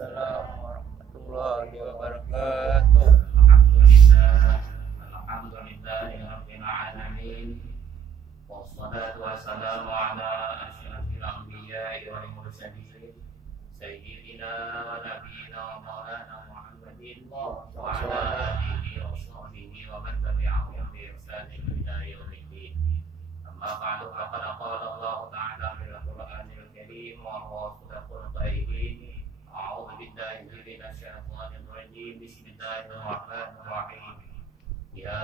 Waalaikumsalam warahmatullahi wabarakatuh. Alhamdulillahirabbil alamin. Wassalatu wassalamu ala asyrafil anbiya'i wal mursalin sayyidina wa nabiyyina wa maulana Muhammadin wa ala alihi wa sahbihi wa man tabi'ahum bi ihsanin ila yaumiddin. Amma ba'du, faqad qala Allah ta'ala fil Qur'anil Karim wa huwa asdaqul qailin. A'udzu billahi minasy syaithanir rajim. Bismillahirrahmanirrahim. Ya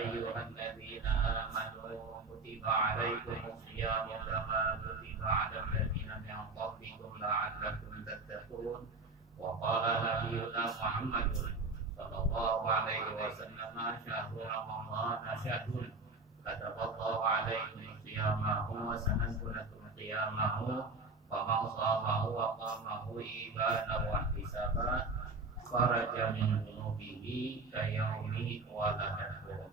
ayyuhan ladzina amanu kutiba 'alaikumus syiyamu kama kutiba 'alal ladzina min qablikum la'allakum tattaqun. Wa qala nabiyyuna Muhammadun sallallahu alaihi wasallam, syahrul ramadhan syahrun kataballahu 'alaikum siyamahu wa sanantu lakum qiyamahu wa man shamahu wa qamahu imanan wa ihtisaban faraja min dhunubihi kayaumi waladatuh.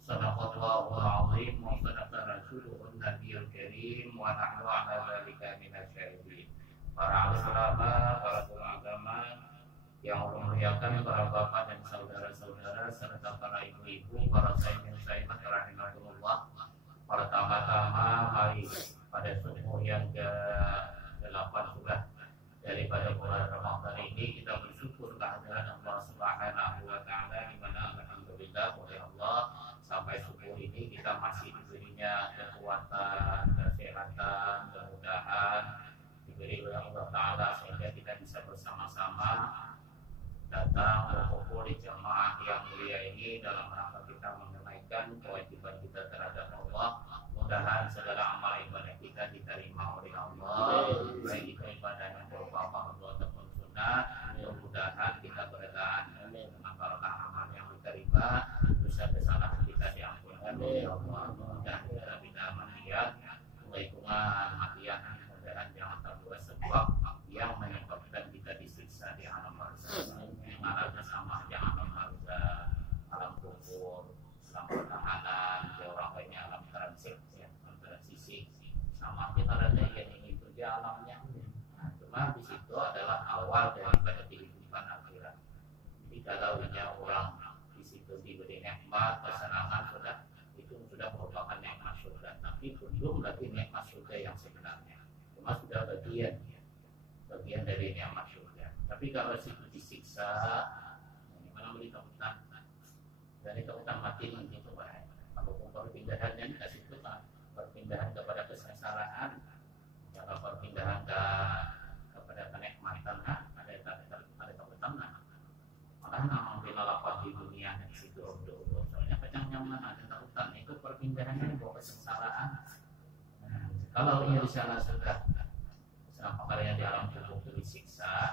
Sadaqallahul azim wa sadaqa rasuluhun nabiyul karim wa nahnu ala dzalika minasyahidin. Para ulama, para agama yang Allah muliakan, para bapak dan saudara-saudara serta para ibu-ibu, para sayyid-sayyidat rahimahumullah. Pertama-tama mari pada subuh yang ke-8 sudah daripada bulan Ramadan ini kita bersyukur kehadiran Allah Subhanahu wa taala, di mana alhamdulillah oleh Allah sampai subuh ini kita masih diberinya kekuatan, kesehatan, kemudahan diberi oleh Allah taala sehingga kita bisa bersama-sama datang berkumpul di jamaah yang mulia ini dalam rangka kita menunaikan kewajiban kita terhadap Allah. Mudah-mudahan segala amal ibadah kita diterima oleh Allah, baik itu ibadah yang berupa fardu ataupun sunnah. Mudah-mudahan kita bertahan dengan barokah amal yang diterima, dosa kesalahan kita diampunkan oleh Allah. Mudah-mudahan kita tidak melihat lingkungan matian, mudah-mudahan jangan terbuat sebab yang menyebabkan kita disiksa di alam barzakh, mana bersama di alam barzakh, alam kubur, alam pertahanan, di orang lainnya alam transit, transisi, sama kita ada yang ingin itu di alamnya. Nah, cuma di situ adalah awal daripada kehidupan akhirat. Jadi kalau orang di situ diberi nikmat, kesenangan itu sudah merupakan nikmat surga, tapi belum lagi nikmat surga yang sebenarnya. Cuma sudah bagian dari nikmat surga. Tapi kalau situ disiksa, mana beli kehutan, dari kehutan mati begitu baik. Kalau perpindahannya ke situ, perpindahan kepada kesengsaraan, kalau perpindahan kepada kenikmatan, ada kehutan, malah mengambil lapak di dunia di situ. Soalnya kacang nyaman ada kehutan itu perpindahannya bawa kesengsaraan. Kalau ini di sana sudah apakah yang di alam kubur itu siksa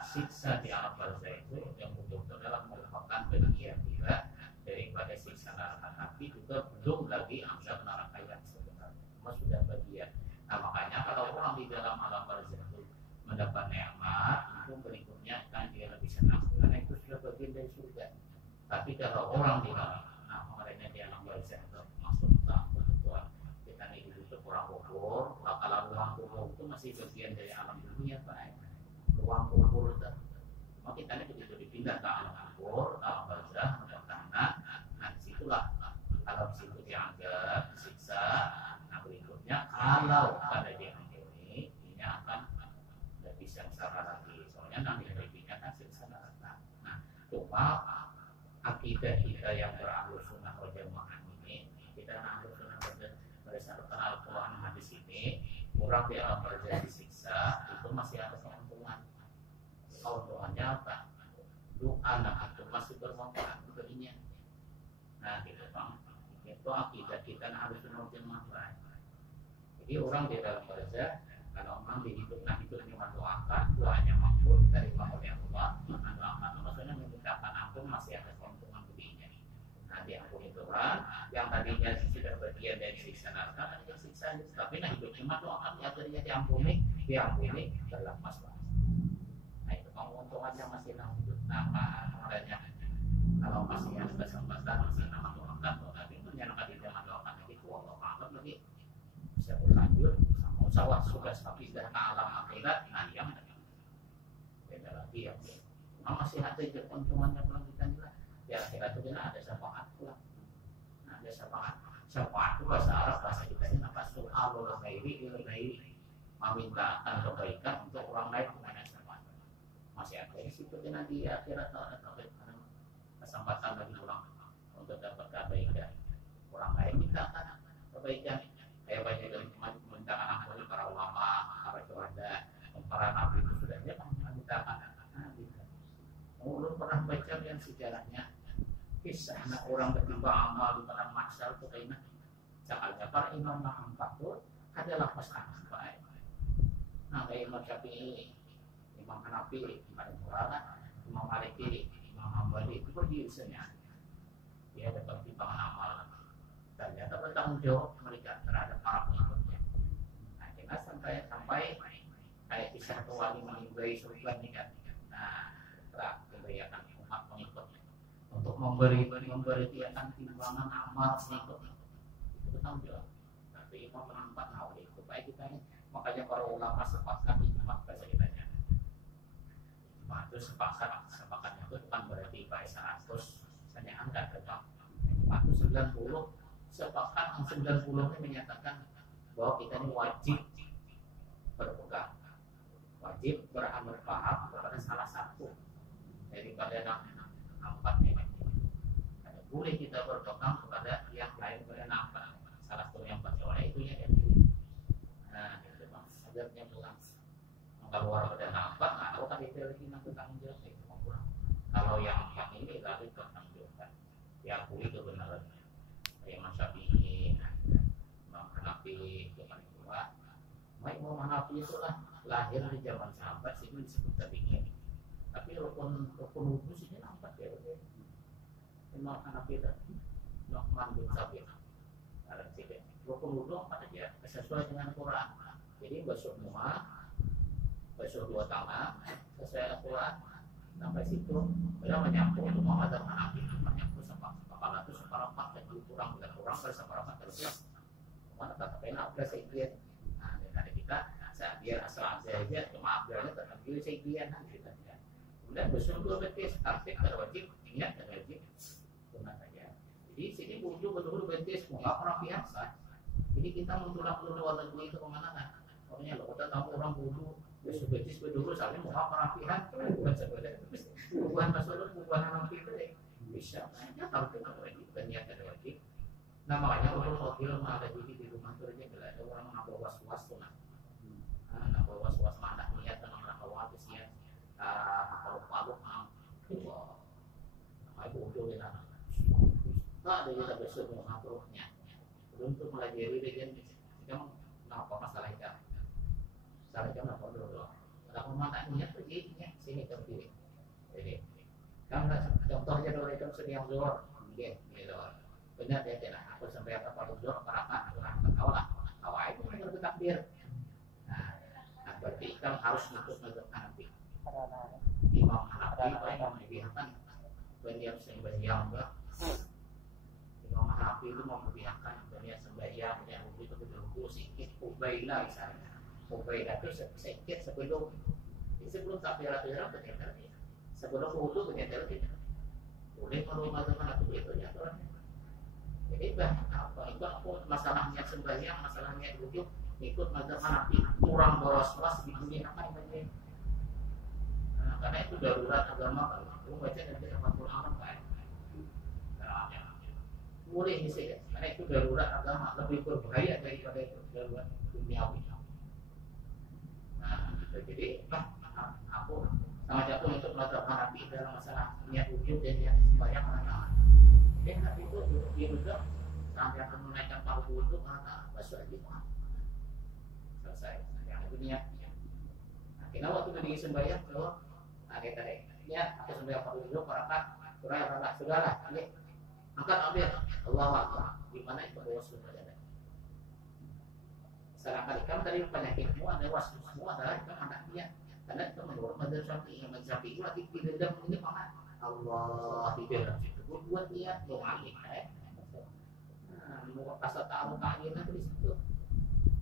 di alam barzakh itu yang betul-betul adalah merupakan bagian juga daripada siksa neraka, tapi juga belum lagi azab neraka yang sebenarnya, cuma sudah bagian. Nah makanya kalau orang di dalam alam barzakh itu mendapat nikmat, itu berikutnya kan dia lebih senang karena itu sudah bagian dari surga. Tapi kalau orang di dalam di alam barzakh itu masuk kebutuhan kita hidup itu kurang kubur, kalau ruang kubur itu masih bagian dari alam dunia, Pak. Ruang kubur itu, maka kita ini begitu dipindah ke alam kubur, alam barzakh, pertahanan. Nah disitulah kalau situ dianggap disiksa. Nah berikutnya kalau pada dia ini akan lebih sengsara lagi. Soalnya nanti berikutnya kan sengsara. Nah cuma akidah kita yang berahlus sunnah wal jamaah ini, kita ahlus sunnah berdasarkan Al-Quran hadis ini, orang di alam barzakh disiksa itu masih ada keuntungan. Keuntungannya apa? Anak itu masih bermanfaat berinya. Nah gitu Bang, itu akidah kita harus menjemaah. Jadi orang di dalam barzakh, kalau orang dihidupkan hidupnya mendoakan, doanya makbul dari oleh Allah. Maksudnya memintakan ampun masih ada keuntungan berinya. Nah diampuni Tuhan, yang tadinya sudah bagian dari siksa neraka, ada siksa, tapi nah hidup cuma doakan ya tadinya diampuni dalam masalah. Nah itu keuntungannya masih nama adanya. Kalau masih ada kesempatan masih nama doakan, tapi menyangka di dalam doakan itu Allah maafkan lagi bisa berlanjut sama usaha sudah pindah ke alam akhirat. Nah yang beda lagi ya. Masih ada keuntungannya kalau kita nilai. Ya akhirat itu ada syafaat pula. Nah, ada syafaat. Syafaat itu bahasa Arab, bahasa kita ini apa? Su'alul khairi il khairi. Memintakan kebaikan untuk orang lain kepada syafaat. Masih ada di situ nanti akhirat ada kesempatan bagi orang untuk dapat kebaikan. Orang lain mintakan kebaikan. Kayak banyak yang memintakan ampun para ulama, para syuhada, para nabi itu sudah dia memintakan. Ulun pernah baca yang sejarahnya kisah anak orang ketimbang amal di padang mahsyar itu kayaknya soalnya para imam empat itu adalah pasangan baik. Nah kayak Imam Syafi'i, Imam Hanafi, Imam Maliki, Imam Hambali itu berdiusianya dia dapat timbangan amal. Ternyata bertanggung jawab mereka terhadap para pengikutnya. Nah kita sampai kayak kisah wali meninggali surga nih kan. Nah telah kebanyakan umat pengikut untuk memberi tiakan timbangan amal pengikut itu bertanggung jawab. Tapi Imam menampak nawi supaya kita ini makanya para ulama sepakat ijma bahasa kitanya. Ijma itu sepakatnya itu bukan berarti bahasa 100 hanya angka tetap. Ijma itu 90 sepakat 90 ini menyatakan bahwa kita ini wajib berpegang, wajib beramal paham kepada salah satu daripada 4 ini. Boleh kita berpegang kepada yang lain pada 4, salah satu yang 4 oleh itu yang pilih. Nah, itu maksudnya pulang. Keluar pada 4, kalau kan itu lagi nanti tanggung jawab itu pulang. Kalau yang ini lagi bertanggung jawab, diakui kebenaran. Imam Syafi'i, Imam Hanafi, Imam Kuat. Imam Hanafi itu lah lahir di zaman sahabat, sini disebut tabi'in. Tapi rukun wudhu sini nampak ya. Imam Hanafi tadi, Nu'man bin Sabit. Rukun wudhu apa saja sesuai dengan Quran. Jadi basuh muka, basuh 2 tangan, sesuai Quran. Sampai situ, beliau menyapu semua mazhab Hanafi, menyapu kepala itu seperempat, jadi kurang seperempat terus. Mana tak pernah ada sekian. Nah, dari kita biar asal saja, cuma abdalnya tetap pilih sekian gitu ya. Kemudian basuh 2 betis, artik terwajib, niat terwajib, sunat saja. Jadi sini wudhu betul-betul betis, nggak pernah biasa. Jadi kita mentulang luar negeri itu kemana kan? Pokoknya lo kita tahu orang wudhu basuh betis dulu, soalnya nggak pernah pihak, bukan sebenarnya. Bukan masalah, bukan anak itu deh. Bisa, ya tahu kita wajib, niat terwajib. Nah makanya orang wakil ada di rumah itu aja bila ada orang nggak was-was tuh nah, nggak was-was mana niat dan nggak khawatir ya, kalau palu aku udah bilang, nggak ada kita besok mau ngaturnya, untuk melajari dia kan apa masalah itu, apa dulu, kalau mana niat tuh sini terpilih, jadi kan contohnya dulu itu sedang zuhur, gitu. Benar ya tidak aku sampai apa zuhur apa orang ketawa itu menurut takbir. Nah berarti kan harus ikut mazhab Hanafi. Imam Hanafi yang membiarkan beliau sembahyang enggak. Imam Hanafi itu membiarkan beliau sembahyang yang itu betul-betul sedikit ubailah misalnya. Ubailah itu sedikit sebelum takbiratul ihram benar. Sebelum wudu benar tidak. Boleh kalau mazhab Hanafi itu ya aturannya. Jadi apa itu masalahnya sembahyang, masalahnya wudhu ikut mazhab Hanafi kurang boros-boros di dunia apa ini? Nah, karena itu darurat agama kalau baca dari Fathul Alam kan. Boleh sih, karena itu darurat agama lebih berbahaya daripada itu darurat duniawi. Nah, jadi aku sangat jatuh untuk mazhab Hanafi dalam masalah niat wudhu dan niat sembahyang anak-anak. Dia nanti itu dia juga sampai akan menaikkan paru wudhu karena basuh aja selesai. Yang itu niatnya. Nah, kita waktu berdiri sembahyang kalau kita ya aku sembahyang paru wudhu parakat surah sudahlah. Ini angkat ambil Allahu Akbar. Di mana itu bawa sunnah ada. Sedangkan ikan tadi penyakitmu ada wasu semua adalah ikan anaknya. Karena itu menurut mazhab Syafi'i, mazhab itu lagi tidak ini paman Allah tidak buat niat mau alih mau pasal tamu kalian nanti di situ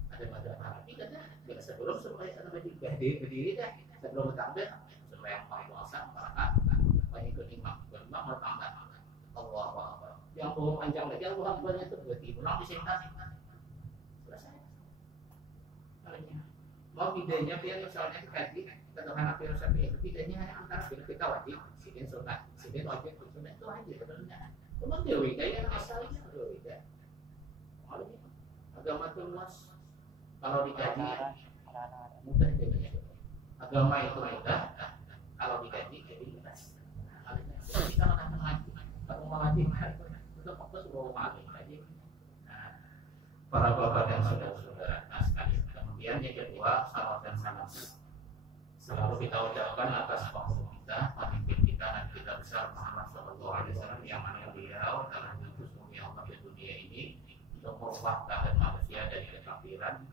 ada mazhab Hanafi kan ya sebelum supaya ada berdiri dah sebelum takbir sembahyang puasa maka pengikut imam bertambah Allahu Akbar. Yang panjang lagi Allahu Akbarnya itu berarti ulang disingkat selesai. Mau bedanya biar misalnya dikaji katakanlah filosofi itu bedanya hanya antara kita wajib, sidin sunat, sidin wajib, sunat itu aja sebenarnya. Cuma dewi kayak asalnya dewi kan. Agama itu luas. Kalau dikaji mudah jadinya. Agama itu mudah. Kalau dikaji jadi mudah. Kita akan mengaji. Kalau mengaji itu fokus bahwa mengaji aja. Para bapak dan saudara-saudara sekalian. Kemudian yang kedua, salawat dan salam selalu kita ucapkan atas pokok kita, pemimpin kita, dan kita besar Muhammad SAW yang mana beliau telah diutus oleh Allah di dunia ini untuk mewafatkan manusia dari kekafiran,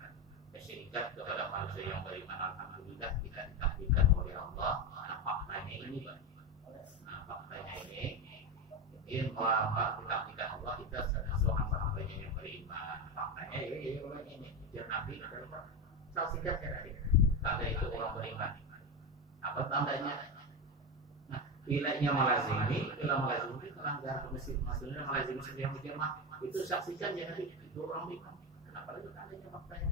kesyirikan kepada manusia yang beriman. Alhamdulillah kita ditakdirkan oleh Allah. Nah, faktanya ini, ini ditakdirkan Allah kita sebagai hamba-hambanya yang beriman. Faktanya ini ujian Nabi adalah saksikan tadi. Tanda itu orang beriman. Apa tandanya? Nah, bilanya malazimi, bila malazimi melanggar prinsip maksudnya malazimi sendiri mujamah itu saksikan ya nanti itu orang beriman. Kenapa itu tandanya faktanya?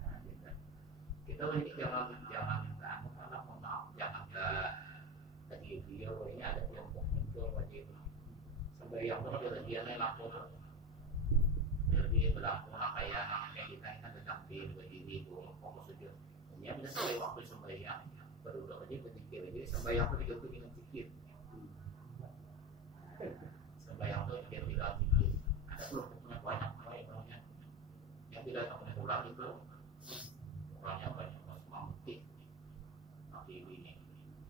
Nah, kita ini jangan karena mohon maaf jangan tadi video ini ada kelompok muncul wajib sembahyang itu ada dia lapor. Jadi berlaku kayak kita kan tetapi berdiri fokus sujud. Ya bisa sampai waktu sembahyang berduduk aja berzikir aja sembahyang itu diganti dengan zikir. Sembahyang itu biar tidak zikir. Ada kelompoknya banyak banyak yang tidak akan pulang itu orangnya banyak semua mati. Tapi ini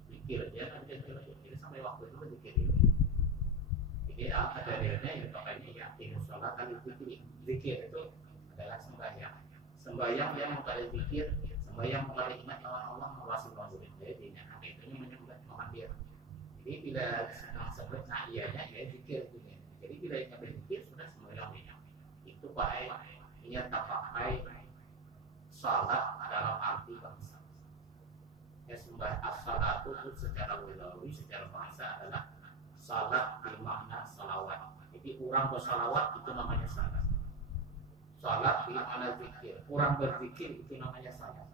zikir aja kan jadi sampai waktu itu berzikir ini. Jadi ada dalilnya yang makanya yakin sholat kali zikir itu adalah sembahyang. Sembahyang yang mengkali zikir, sembahyang mengkali ingat Allah mewasil mazurin. Jadi itu menyebut mengambil. Jadi bila sedang sebut ianya ya zikir itu. Jadi bila yang berzikir sudah sembahyang itu pakai ini tak pakai salat dalam arti bangsa. Ya sembah as-salat itu secara lugawi secara bahasa adalah salat bermakna salawat. Jadi orang bersalawat itu namanya salat. Salat bermakna zikir. Orang berzikir itu namanya salat.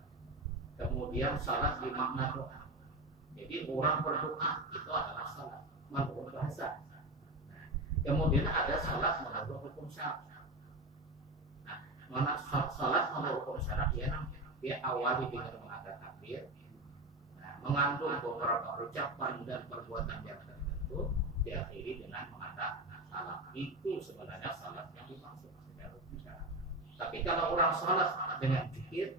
Kemudian salat bermakna doa. Jadi orang berdoa itu adalah salat menurut bahasa. Nah, kemudian ada salat menurut hukum syara. Nah, mana salat menurut hukum syara dia awali dengan mengatakan takbir. Nah, mengandung beberapa ucapan dan perbuatan yang tertentu diakhiri dengan mengatakan salam. Itu sebenarnya salat yang dimaksud secara hukum syara. Tapi kalau orang salat dengan zikir,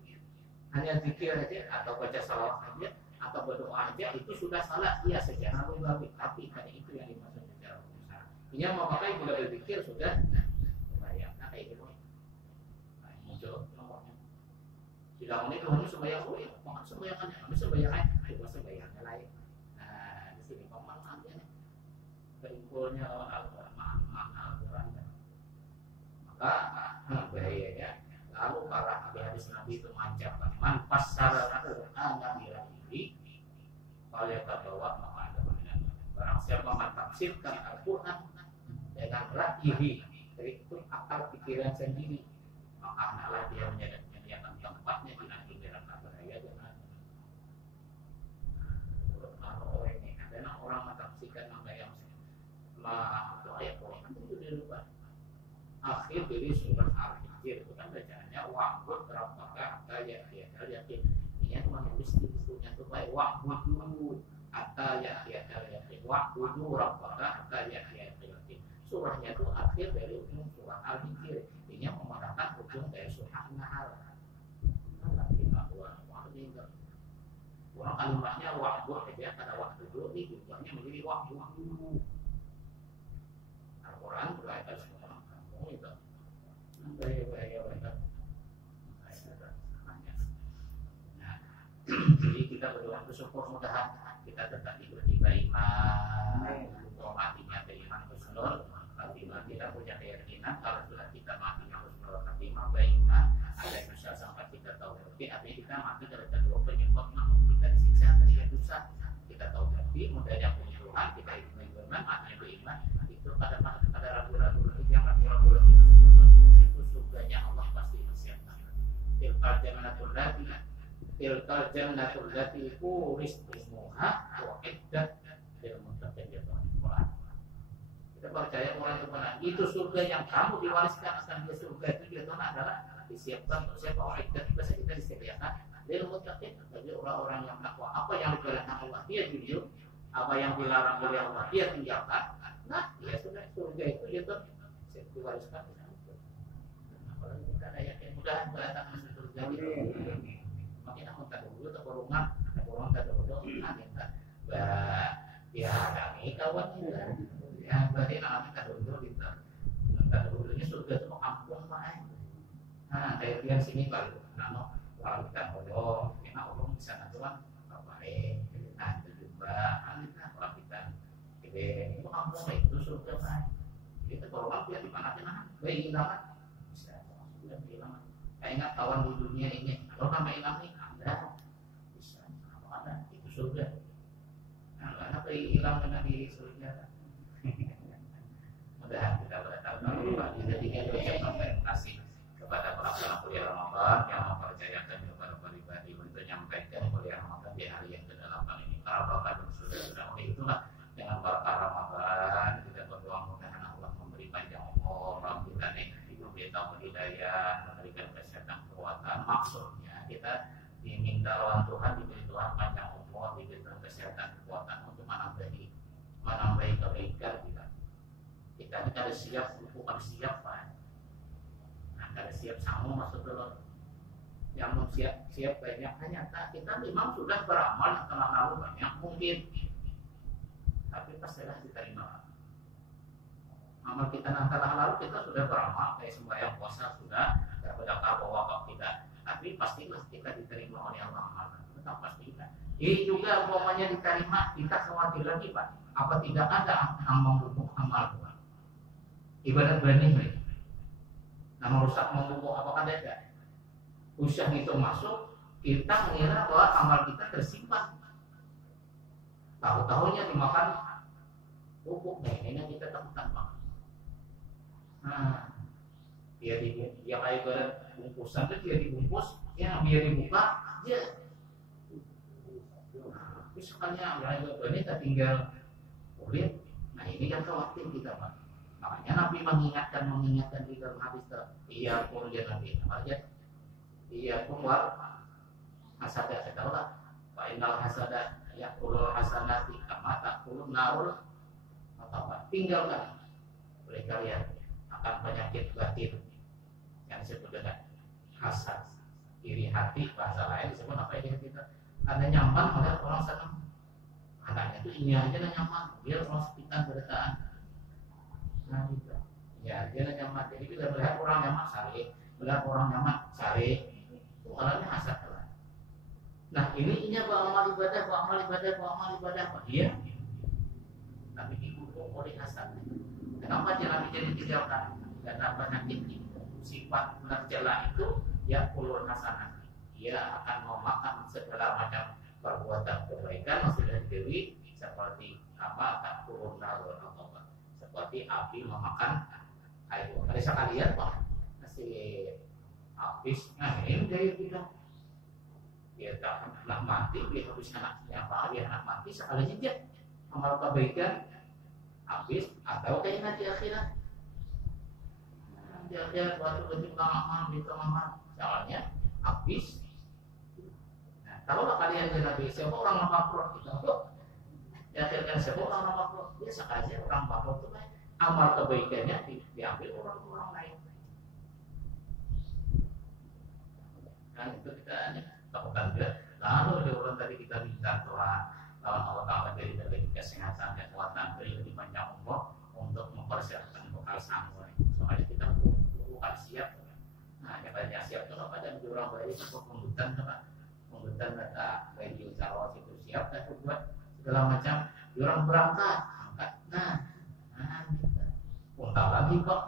hanya zikir saja atau baca salawat saja atau berdoa saja itu sudah salat dia secara lugawi. Tapi hanya itu yang dimaksud secara hukum syara. Ini yang memakai bila berzikir sudah sembahyang. Nah kayak gitu. Nah, muncul nomornya. Tidak ini kamu sembahyang boleh, mohon sembayangannya, kami sembayangan, coba sembayangannya lain. Nah di sini pemahamannya nih, keimpulnya Al-Quran. Maka bahayanya. Lalu para hadis Nabi itu mengancamkan man fassara Al-Quran bi kalau terbawa maka ada benar. Barang siapa mentafsirkan Al-Quran dengan ra'yihi, itu akal pikiran sendiri, maka adalah dia menyediakan tempatnya di akhirat bahaya dengan orang ini. Karena orang mentafsirkan nama yang ayat Quran itu dilupa. Akhir dari surat Al-Hijr itu kan bacaannya wa'bud rabbaka hatta ya'tiyakal yaqin. Ini cuma nulis di bukunya itu baik wa'budu hatta ya'tiyakal yaqin. Wa'budu rabbaka hatta ya'tiyakal yaqin. Surahnya itu akhir dari ujung surah Al-Hijr. Ini memandangkan ujung dari surah An-Nahl. Orang kalimatnya wa'bud aja pada waktu dulu ini tujuannya menjadi wa'budu. Al-Quran berkaitan sama kamu itu. Bahaya. Nah, jadi kita berdoa bersyukur mudahan kita tetap diberi iman, matinya beriman husnul khatimah. Kita punya keyakinan kalau sudah kita matinya husnul khatimah beriman, ada yang bisa sampai kita tahu. Tapi artinya kita mati dari kedua penyebab kita disiksa yaitu susah. Kita tahu tapi mudahnya punya Tuhan, kita itu beriman, maknanya beriman. Itu pada ragu-ragu yang ragu-ragu itu surganya Allah pasti persiapkan. Tilkal jannatul lati uristumuha wa iddat lil muttaqin. Kita percaya orang itu benar. Itu surga yang kamu diwariskan akan dia surga itu dia adalah disiapkan untuk siapa orang itu bisa kita disediakan lil muttaqin bagi orang-orang yang takwa. Apa yang diperintahkan Allah dia jujur, apa yang dilarang oleh Allah dia tinggalkan. Nah, dia sudah surga itu dia tuh diwariskan. Kalau kita ada yakin mudah-mudahan masuk surga itu. Makin aku tak dulu tak kurungan tak dulu kita ya kami kawan kita ya berarti nak kita dulu kita dulunya surga itu kampung main. Nah dari yang sini baru nama kalau kita bodoh kita Allah bisa nantikan baik nah itu juga kita kalau kita itu kampung itu surga main kita kurungan dia di mana baik banget bisa sudah bilang saya ingat kawan di dunia ini kalau nama hilang nih ada bisa ada itu surga. Nah, kenapa hilang karena di surga? Mudah kita bertahu jadi kita berterima kepada pelaksana kuliah Ramadan yang mempercayakan kepada pribadi untuk menyampaikan kuliah Ramadan di hari yang ke-8 ini. Para bapak dan saudara itulah dengan berkah Ramadan kita berdoa mudah-mudahan Allah memberi panjang umur, kita diberi taufik hidayah, memberikan kesehatan kekuatan. Maksudnya kita diminta lawan Tuhan, diberi Tuhan panjang umur, diberi kesehatan kekuatan untuk menambahi kebaikan kita. Kita ini kada siap, bukan siap Pak. Nah, kada siap sama maksudnya yang siap banyak hanya kita memang sudah beramal telah lalu banyak mungkin, tapi pastilah diterima. Amal kita telah lalu kita sudah beramal kayak sembahyang puasa sudah berapa waktu kita, tapi pastilah kita diterima oleh Allah. Tetap pastilah. Ini juga umpamanya diterima, kita khawatir lagi Pak. Apa tidak ada yang memupuk amal Pak? Ibarat benih, nama rusak memupuk apa ada? Usah itu masuk, kita mengira bahwa amal kita tersimpan. Tahu-tahunya dimakan pupuk, ini yang kita temukan Pak. Nah, dia kayak ibarat bungkusan itu dia dibungkus, ya dia dibuka, dia misalnya ini tak tinggal kulit. Nah ini kan khawatir kita Pak. Makanya Nabi mengingatkan di dalam hadis iya pun dia Nabi aja iya pun war hasadah katalah wa innal hasadah yaqulul hasanati kama taqulun narul apa tinggalkan oleh kalian akan penyakit batin yang disebut dengan hasad iri hati, bahasa lain disebut apa ini kita ada nyaman melihat orang senang anaknya itu ini aja nyaman biar orang sekitar beritaan. Nah gitu ya dia nyaman jadi kita melihat orang nyaman sari melihat orang nyaman sari itu orangnya hasad lah. Nah ininya amal ibadah Pak dia tapi didukung oleh hasad. Kenapa Nabi jadi tinggalkan? Karena penyakit itu sifat menerjala itu ya ulul hasanah, dia akan memakan segala macam perbuatan kebaikan sudah dewi seperti apa tak turun narul atau seperti api memakan air. Ada sekalian Pak masih habis. Nah ini dari kita dia tak pernah mati, dia habis anaknya apa dia anak mati sekalinya dia amal kebaikan habis atau kayak nanti akhirat. Di akhirat waktu berjumlah amal di tengah soalnya habis. Nah, kalau kalian jadi siapa orang makruh kita kok di akhirnya siapa orang makruh biasa aja orang makruh itu kan amal kebaikannya diambil orang lain. Kan itu kita lakukan juga. Lalu ada orang tadi kita minta Tuhan Allah Taala beri kesehatan dan kekuatan beri lebih banyak umur untuk mempersiapkan bekal sanggup. Soalnya kita bukan siap. Nah, katanya siap itu apa dan orang baik itu pembuatan data radio Jawa itu siap dan buat segala macam orang berangkat angkat. Nah kita untal lagi Pak.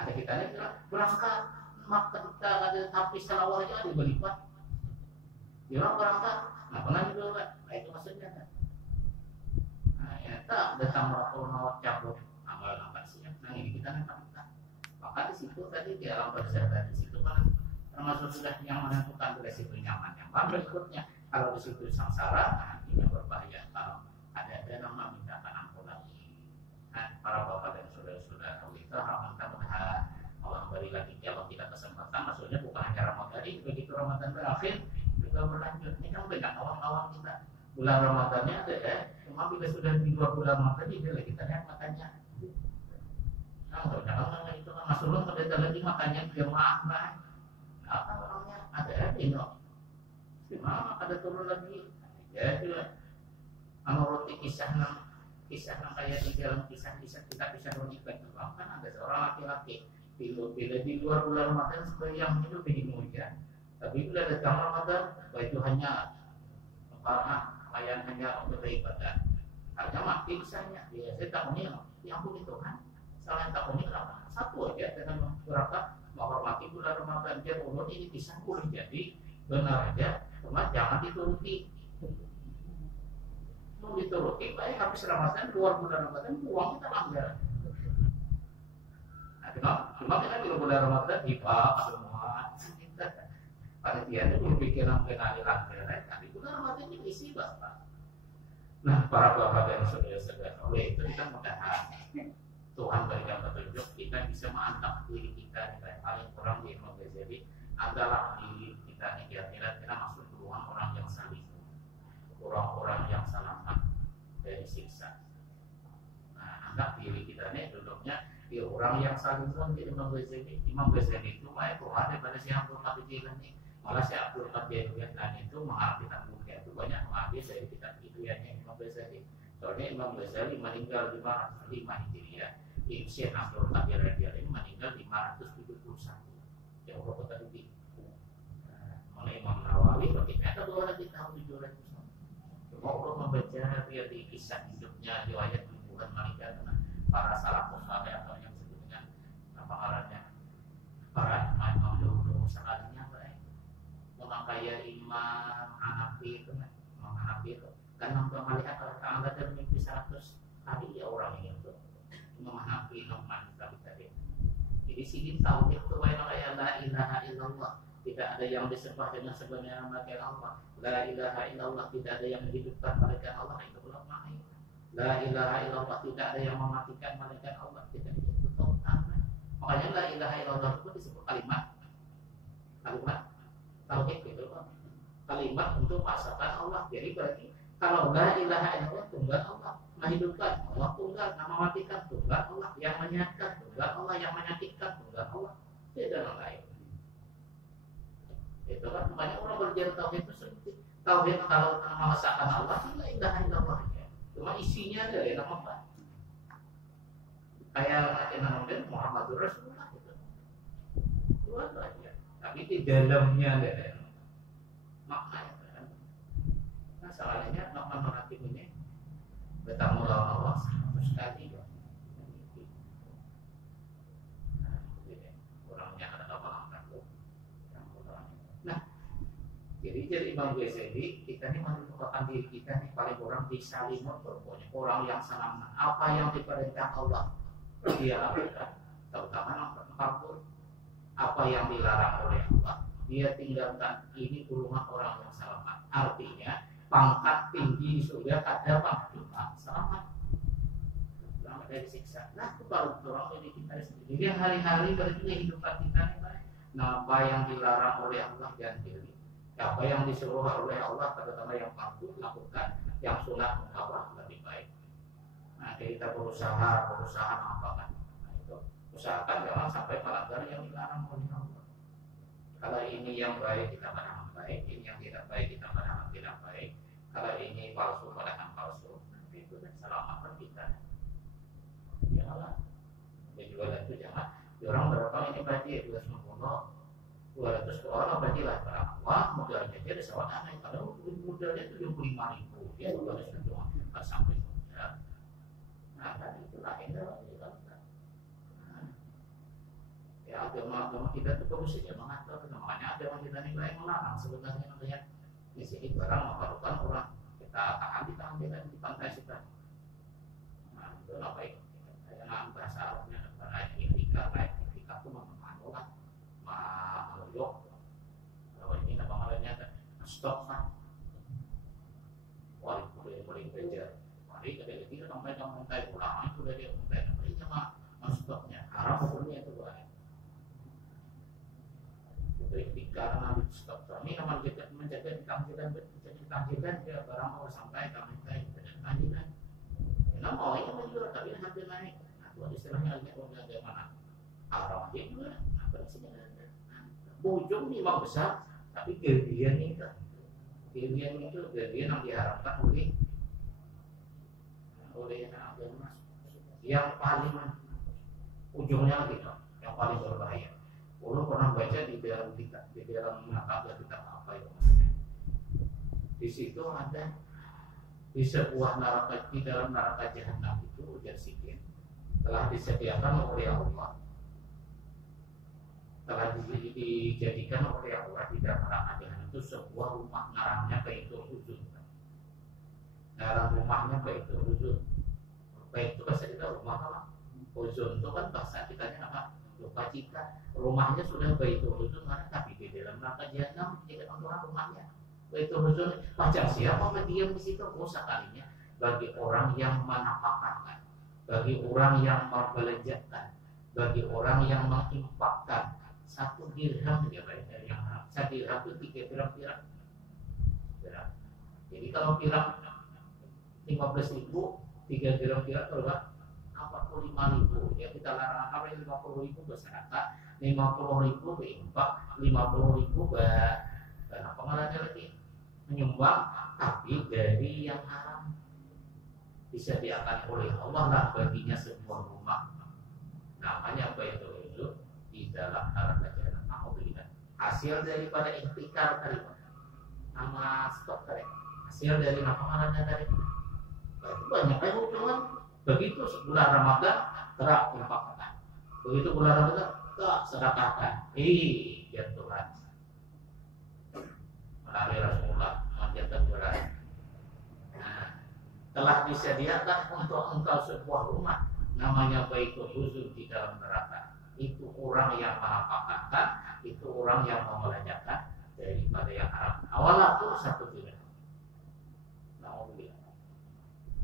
Ada kita nih berangkat maka kita ada tapi selawatnya ada berlipat. Dia orang berangkat, nah pernah juga kan? Nah itu maksudnya kan. Nah ya tak datang melakukan nawat cabut amal lambat siap. Nah ini kita nampak. Maka di situ tadi di alam berzakat di situ kan termasuk sudah yang menentukan resiko nyaman yang mana berikutnya. Kalau di situ sengsara, nah ini berbahaya. Kalau ada nama mintakan ampun lagi. Nah para bapak dan saudara-saudara kita mudah-mudahan Allah beri lagi kalau kita kesempatan. Maksudnya bukan hanya Ramadan ini, begitu Ramadan berakhir juga berlanjut. Ini kan banyak kawan-kawan kita bulan Ramadannya ada ya. Cuma bila sudah di 2 bulan Ramadan ini kita lihat makannya. Nah, jangan itu kan Rasulullah kalau lagi makannya jemaah lah. Apa orangnya ada ini loh. Cuma ada turun lagi. Ya itu menurut kisah kayak di dalam kisah kita bisa menyebut kan ada seorang laki-laki bila di luar bulan Ramadan sebagai yang hidup di hujan. Tapi bila datang Ramadan, itu hanya hanya untuk beribadah. Hanya mati misalnya. Ya saya tahunya yang begitu kan. Selain tahunnya kenapa? Satu aja dengan berapa menghormati bulan Ramadan dia ulun ini bisa boleh jadi benar aja, cuma jangan dituruti. Mau dituruti, baik habis Ramadan keluar bulan Ramadan uang kita langgar. Nah, cuma kita di bulan Ramadan hibah semua. Panitia itu berpikiran mengenai langgar, tapi bulan Ramadan ini isi bapak. Nah, para bapak dan saudara-saudara, oleh itu kita mudahan Tuhan berikan petunjuk kita bisa mengangkat diri kita yang paling kurang di Imam Ghazali adalah diri kita ini kira-kira kita masuk golongan orang yang salih, orang-orang yang selamat dari siksa. Nah, anggap diri kita ini duduknya di orang yang salih pun di Imam Ghazali. Imam Ghazali itu Tuhan daripada si Abdul Qadir Jilani. Malah si Abdul Qadir Jilani itu mengartikan buku itu banyak mengambil dari kitab itu yang Imam Ghazali. Soalnya Imam Ghazali meninggal 505 Hijriah. Syekh Abdul Qadir Jilani meninggal 571. Jauh kota lebih. Mulai Imam Nawawi bagaimana 200 tahun 700. Cuma Allah membaca dia di kisah hidupnya riwayat hubungan malaikat para salafus saleh atau yang disebut dengan apa arahnya para imam dulu sekalinya baik. Mengkaya Imam Hanafi itu Imam Hanafi itu kan untuk melihat kalau ada mimpi 100 hari ya orang ini itu memahami nomor tadi. Jadi sini tauhid itu kayak la ilaha illallah, tidak ada yang disembah dengan sebenarnya malaikat Allah. La ilaha illallah, tidak ada yang menghidupkan malaikat Allah, itu belum main. La ilaha illallah, tidak ada yang mematikan malaikat Allah, tidak itu tauhid. Makanya la ilaha illallah itu disebut kalimat tauhid gitu kan. Kalimat untuk maksudkan Allah. Jadi berarti kalau la ilaha illallah tunggal Allah, menghidupkan Allah tunggal, mematikan tunggal Allah, yang menyehatkan tunggal Allah, yang menyakitkan tunggal Allah, tidak ada lain. Itu kan banyak orang berbicara tauhid itu seperti tauhid kalau mengesahkan Allah, la ilaha illallah ya. Cuma isinya ada yang apa? Kayak namanya Muhammadur Rasulullah gitu. Itu aja. Tapi di dalamnya ada maknanya. Nah, salahnya makna menghati ini bertemu lawan Allah sekali ya. Kurangnya ada apa nah, jadi Imam Ghazali kita ini merupakan diri kita ini paling kurang bisa lima pokoknya orang yang selamat. Apa yang diperintah Allah dia lakukan, terutama nomor 40. Apa yang dilarang oleh Allah dia tinggalkan. Ini golongan orang yang selamat. Artinya pangkat tinggi di surga ada apa? Cuma selamat dari siksa. Nah, itu baru orang jadi kita sendiri. Jadi hari-hari berarti kehidupan kita ini. Nah, apa yang dilarang oleh Allah jangan diri. Apa yang disuruh oleh Allah, terutama yang mampu lakukan, yang sunat mengawal lebih baik. Nah, kita berusaha apa kan? Nah, itu usahakan jangan sampai melanggar yang dilarang oleh Allah. Kalau ini yang baik kita paham baik, ini yang tidak baik kita paham tidak baik. Kalau ini palsu padahal palsu, nanti itu kan selamatkan kita. Ya Allah, dia juga itu jangan. Orang berapa ini berarti 200 orang berarti lah wah modalnya dia ada sawah aneh. Kalau modalnya 75.000 dia juga harus berdoa nggak sampai modal. Nah kan itulah ini ya agama kita itu fungsinya mengatur. Makanya ada yang kita nilai melarang sebenarnya melihat Di sini barang memerlukan orang kita tahan di tangan kita di pantai kita. Nah, itu apa itu? Karena bahasa Arabnya adalah etika itu memang lah, meluyuk. Kalau ini apa namanya? Stop kan? Wali boleh belajar. Wali kadang kita sampai ke pantai pulang itu dari pantai. Ini mah stopnya. Haram hukumnya itu baik. Itu etika nabi stop. Ini namanya menjaga ditangkilkan dia barang mau sampai pantai tangkilkan. Nah mau ini menjual tapi hampir naik. Nah, buat istilahnya agak mana? Haram aja juga. Apa sih ada? Bujung ini mau besar tapi gedean itu. Gedean itu gedean yang diharapkan oleh agama yang paling ujungnya gitu, yang paling berbahaya. Ulun pernah baca di dalam mata kita apa itu maksudnya. Di situ ada di sebuah neraka, di dalam neraka jahanam itu ujar sikin telah disediakan oleh Allah, telah dijadikan oleh Allah di dalam neraka jahanam itu sebuah rumah, namanya Baitul Uzun. Dalam rumahnya Baitul Uzun. Bait itu bahasa kita rumah apa? Uzun itu kan bahasa kitanya apa? Lupa cita. Rumahnya sudah Baitul Uzun, tapi di dalam neraka jahanam dijadikan Tuhan rumahnya Baitul Uzun. Macam siapa diam di situ? Usah kalinya bagi orang yang menapakkan, bagi orang yang membelanjakan, bagi orang yang menginfakkan. Satu dirham dia bayar yang satu dirham itu 3 dirham. Jadi kalau dirham 15.000, 3 dirham berapa? 45.000. Ya kita larang apa 50.000 bersedekah, 50.000 berinfak, 50.000 apa ngarannya lagi? Menyumbang, tapi dari yang haram. Disediakan oleh Allah lah baginya sebuah rumah. Namanya Baitul Uzun di dalam neraka jahanam. Alhamdulillah. Hasil daripada ikhtikar tadi, nama stok tadi. Hasil dari apa ngarannya tadi? Banyak keuntungan. Begitu bulan Ramadan terak infakkan. Begitu bulan Ramadan terak sedekahkan. Ya Tuhan. Melalui Rasulullah menjadi berat. Nah, telah disediakan untuk engkau sebuah rumah namanya Baitul Uzun di dalam neraka. Itu orang yang menapakkan, itu orang yang memelanjakan daripada yang haram. Awalnya itu satu bulan. Alhamdulillah.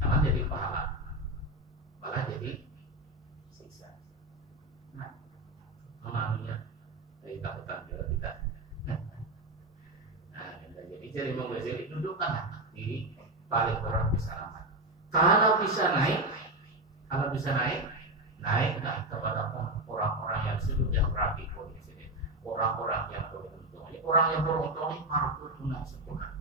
Jangan jadi pahala, malah jadi siksa. Nah, namanya dari takutan kita. Nah, jadi Imam Ghazali dudukkan diri paling orang bisa selamat. Kalau bisa naik kepada orang-orang yang sudah rapi kondisi, orang-orang yang beruntung. Orang yang beruntung ini mampu tunai sempurna.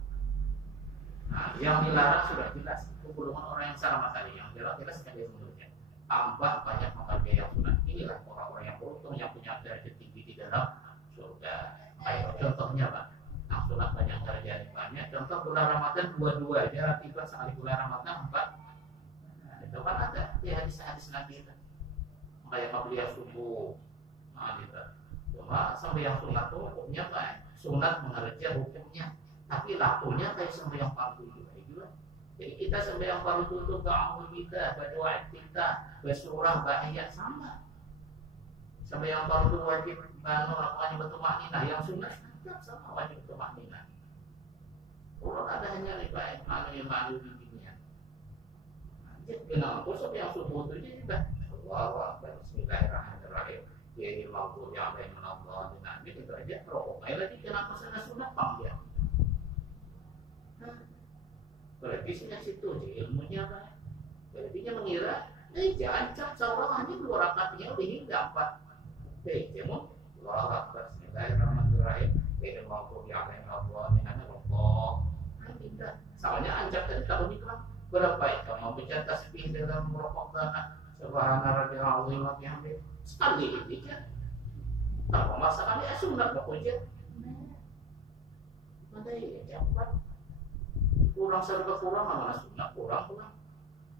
Nah, yang dilarang sudah jelas. Golongan orang yang selamat tadi, yang jelas sekali menurutnya. Tambah banyak menghargai yang sunat. Inilah orang-orang yang beruntung yang punya derajat tinggi di dalam surga. Ayo contohnya Pak. Nah, sunat banyak derajat banyak. Contoh bulan Ramadan 22 aja, tiba sekali bulan Ramadan 4. Nah, itu kan ada di hadis-hadis Nabi itu. Kayak qabliyah subuh. Nah, gitu. Cuma sampai yang sunat itu hukumnya Pak. Sunat mengerja hukumnya. Tapi lakunya kayak sembahyang fardu juga. Jadi kita sembahyang fardu itu ta'awud kita, berdoa kita, bersurah, bahaya sama. Sembahyang fardu wajib melakukannya bertumakninah, yang sunnah tetap sama wajib bertumakninah. Orang ada hanya ribaat malu di dunia. Jadi kenapa sembahyang subuh itu juga Allahu Akbar, Bismillahirrahmanirrahim. Jadi maghfurnya alaihim minadh-dhalimin. Nanti itu aja rokok. Lagi kenapa sana sunat pang dia? Berarti situ ilmunya apa? Berarti dia mengira, jangan cap seorang hanya 2 rakaatnya udah hingga 4. Jangan Allah Akbar, Bismillahirrahmanirrahim. Ini mampu diapain Allah, ini hanya rokok. Tidak. Soalnya ancap tadi kalau nikah berapa ya? Kalau mau bicara tasbih dalam merokok tanah, Subhanallah wa bihamdihi sekali ini kan. Kalau masalahnya sunat pokoknya. Mana ya cepat. Kurang serba kurang mana sunat kurang.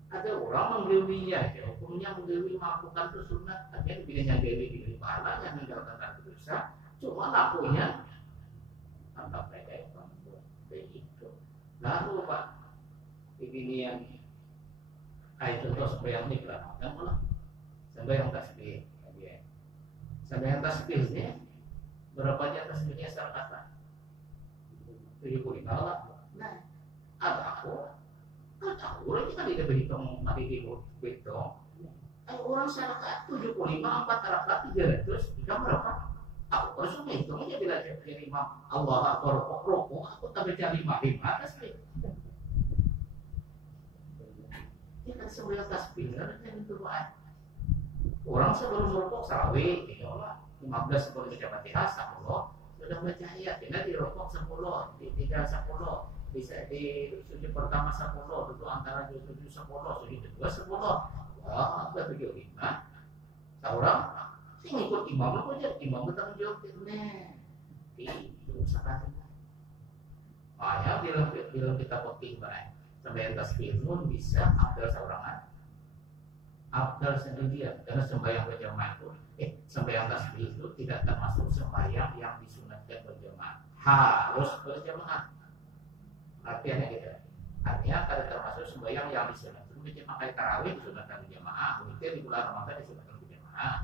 Ada orang menggewinya aja, hukumnya menggewi melakukan itu sunat, tapi bikinnya gewi pahala yang meninggalkan dosa, cuma lakunya tanpa mereka Begitu. Lalu Pak, ini yang kayak contoh sembahyang ini lah, yang mana? Sembahyang tasbih, ya. Sembahyang tasbihnya berapa aja tasbihnya secara kata? 75 lah. Nah, ada aku, kan tahu orang kita tidak berhitung, tadi dihitung. Orang secara kata 75, 4 rakaat 300, jika berapa? Aku harus menghitungnya bila jadi imam Allah Akbar rokok, aku tak baca 5 tasbih. Kita sembahyang tasbih kan itu Pak. Orang sebelum rokok sarawih, ya Allah, 15 sebelum baca Fatihah, Allah sudah baca ayat, tidak di rokok 10, di 3 10, bisa di sujud pertama 10, duduk antara sujud 10, sujud kedua 10. Wah, ada 75. Seorang sih ngikut imam aku aja, imam bertanggung jawab nih. Itu usahakan. Makanya bila kita penting baik, sembahyang tasbih pun bisa abdal seorangan, abdal sendirian. Karena sembahyang berjamaah itu, sembahyang tasbih itu tidak termasuk sembahyang yang disunatkan berjamaah, harus berjamaah. Artinya gitu. Artinya kada termasuk sembahyang yang disunatkan berjamaah. Kayak tarawih disunatkan berjamaah, witir di bulan Ramadan disunatkan berjamaah.